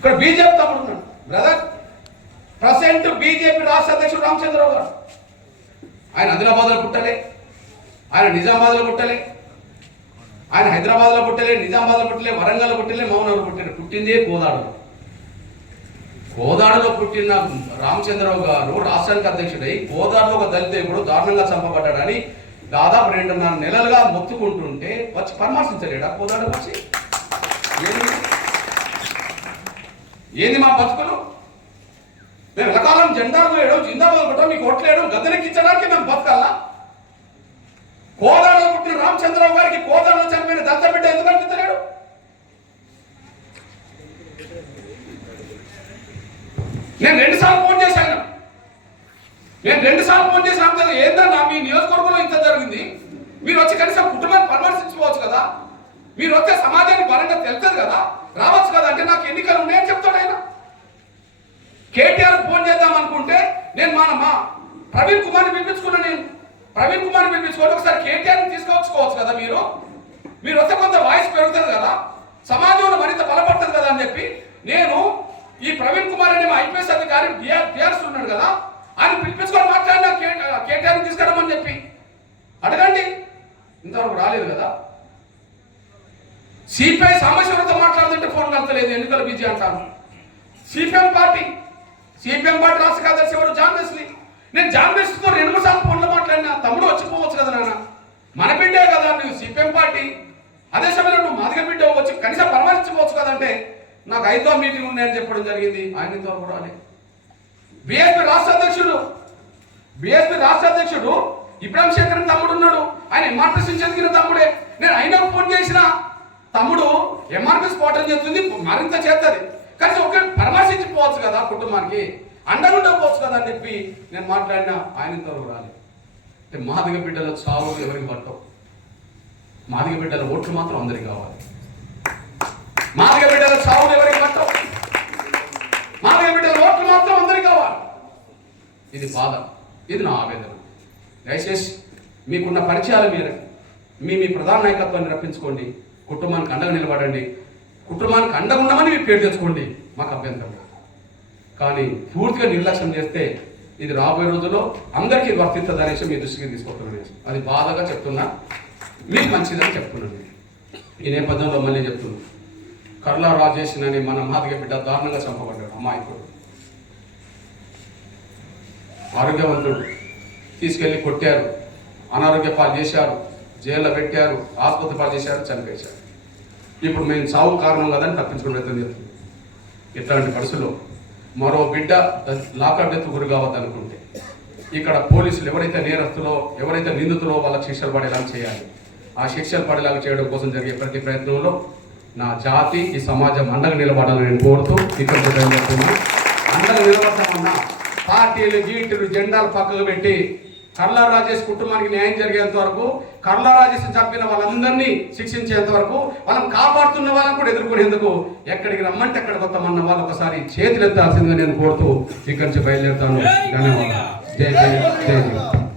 ఇక్కడ బీజేపీ తమ్ముడు ఉన్నాడు బ్రదర్. ప్రజెంట్ బీజేపీ రాష్ట్ర అధ్యక్షుడు రామచంద్రరావు గారు. ఆయన ఆదిలాబాద్లో పుట్టలే, ఆయన నిజామాబాద్లో పుట్టలే, ఆయన హైదరాబాద్లో పుట్టలే, నిజామాబాద్లో పుట్టలే, వరంగల్లో పుట్టలే, మౌనంలో పుట్టలే. పుట్టిందే కోదాడలో. కోదాడలో పుట్టిన రామచంద్రరావు గారు రాష్ట్రానికి అధ్యక్షుడై కోదాడలో ఒక దళిత ఇప్పుడు దారుణంగా చంపబడ్డాడని దాదాపు 2.5 నెలలుగా మొత్తుకుంటుంటే వచ్చి పరామర్శించలేడా కోదాడ వచ్చి? ఏంది మా బతుకులు? మేము ఎలకాలం జెండాలు వేయడం, జిందాబాద్ కొట్టడం, మీకు ఓట్లేయడం, గద్దెనెక్కించడానికి మేము బతకాలా? కోదాడలో పుట్టిన రామచంద్రరావు గారికి కోదాడలో చనిపోయిన దళిత బిడ్డ ఎందుకు కనిపించలేడు? నేను 2 సార్లు ఫోన్ చేశాను. ఏందన్నా మీ నియోజకవర్గంలో ఇంత జరిగింది, మీరు వచ్చి కనీసం కుటుంబాన్ని పరామర్శించుకోవచ్చు కదా, మీరు వచ్చే సమాజానికి బలంగా తెలుస్తుంది కదా, రావచ్చు కదా అంటే నాకు ఎన్నికలు ఉన్నాయని చెప్తాడు ఆయన. కేటీఆర్ ఫోన్ చేద్దాం అనుకుంటే నేను మా ప్రవీణ్ కుమార్ని పిలిపించుకున్నాను. నేను ప్రవీణ్ కుమార్ని పిలిపించుకోండి, ఒకసారి కేటీఆర్ని తీసుకొచ్చుకోవచ్చు కదా, మీరు వస్తే కొంత వాయిస్ పెరుగుతుంది కదా, సమాజంలో మరింత బలపడుతుంది కదా అని చెప్పి నేను ఈ ప్రవీణ్ కుమార్ అనే ఐపీఎస్ అధికారి టీఆర్ఎస్ ఉన్నాడు కదా, ఆయన పిలిపించుకొని మాట్లాడినా కేటీఆర్ని తీసుకురమ్మని చెప్పి అడగండి. ఇంతవరకు రాలేదు కదా. సిపిఐ సాంబశివరావుతో మాట్లాడుతుంటే ఫోన్ కలతలేదు, ఎన్నికల బిజీ అంటాను. సిపిఎం పార్టీ రాష్ట్ర కార్యదర్శి ఎవరు? John Wesley. నేను జాన్ వెస్లీతో 2 సార్లు ఫోన్లో మాట్లాడినా. తమ్ముడు వచ్చిపోవచ్చు కదా నాన్న, మన బిడ్డే కదా, నువ్వు సిపిఎం పార్టీ, అదే సమయంలో నువ్వు మాదిగ బిడ్డ వచ్చి కనీసం పరామర్శించుకోవచ్చు కదంటే నాకు 5వ మీటింగ్ ఉన్నాయని చెప్పడం జరిగింది. ఆయన ఇంతవరకు రాలేదు. బీఎస్పీ రాష్ట్ర అధ్యక్షుడు ఇబ్రాహిం శేఖర్ తమ్ముడు ఉన్నాడు, ఆయన ఎంఆర్పీసీ చెందిన తమ్ముడే. నేను ఆయనకు ఫోన్ చేసిన తమ్ముడు ఎంఆర్పీసీ పోవటం చేస్తుంది, మరింత చేస్తుంది, కానీ ఒక పరామర్శించిపోవచ్చు కదా, కుటుంబానికి అండగుండకపోవచ్చు కదా అని చెప్పి నేను మాట్లాడినా. ఆయన ఇంతవరకు రాలేదు. అంటే మాదిగ బిడ్డల చావు ఎవరికి పట్టవు, మాదిగ బిడ్డల ఓట్లు మాత్రం అందరికి కావాలి. మాదిగ బిడ్డల చావులు ఎవరికి పట్టవు, మాదిగ బిడ్డల ఓట్లు మాత్రం అందరికి కావాలి. ఇది బాధ, ఇది నా ఆవేదన. దయచేసి మీకున్న పరిచయాల మేరకు మీ ప్రధాన నాయకత్వాన్ని రప్పించుకోండి, కుటుంబానికి అండగా నిలబడండి, కుటుంబానికి అండగా ఉండమని మీరు పేరు తెచ్చుకోండి, మాకు అభ్యంతరం. కానీ పూర్తిగా నిర్లక్ష్యం చేస్తే ఇది రాబోయే రోజుల్లో అందరికీ వర్తిస్తుంది అనేసి మీ దృష్టికి తీసుకుంటున్నాను. అది బాధగా చెప్తున్నా, మీకు మంచిదని చెప్తున్నాను. ఈ నేపథ్యంలో మళ్ళీ చెప్తున్నాను, కర్లా రాజేష్ అని మన మాదిగ బిడ్డ దారుణంగా చంపబడ్డాడు. అమాయకుడు, ఆరోగ్యవంతుడు, తీసుకెళ్ళి కొట్టారు, అనారోగ్య పాలు చేశారు, జైల్లో పెట్టారు, ఆసుపత్రి పాలు చేశారు, చనిపేశారు. ఇప్పుడు మేము చావు కారణం కదని తప్పించుకుని వెళ్తుంది. ఇట్లాంటి పరిస్థితుల్లో మరో బిడ్డ లాకప్ డెత్ గురి కావద్దనుకుంటే ఇక్కడ పోలీసులు ఎవరైతే నేరస్తులో, ఎవరైతే నిందితులో వాళ్ళకి శిక్షలు పడేలాగా చేయాలి. ఆ శిక్షలు పడేలాగా చేయడం కోసం జరిగే ప్రతి ప్రయత్నంలో నా జాతి, ఈ సమాజం అండగా నిలబడాలని నేను కోరుతూ ఇక్కడ చెప్తున్నా. అండగా నిలబడతామన్నా పార్టీలు, గీటీలు, జెండాలు పక్కకు పెట్టి కర్లా రాజేష్ కుటుంబానికి న్యాయం జరిగేంత వరకు, కర్లా రాజేష్ చంపిన వాళ్ళందరినీ శిక్షించేంత వరకు, వాళ్ళని కాపాడుతున్న వాళ్ళని కూడా ఎదుర్కొనేందుకు ఎక్కడికి రమ్మంటే అక్కడికి వస్తామన్న వాళ్ళు ఒకసారి చేతులు ఎత్తాల్సిందిగా నేను కోరుతూ ఇక్కడి నుంచి బయలుదేరుతాను. ధన్యవాదాలు. జై జై జై జై.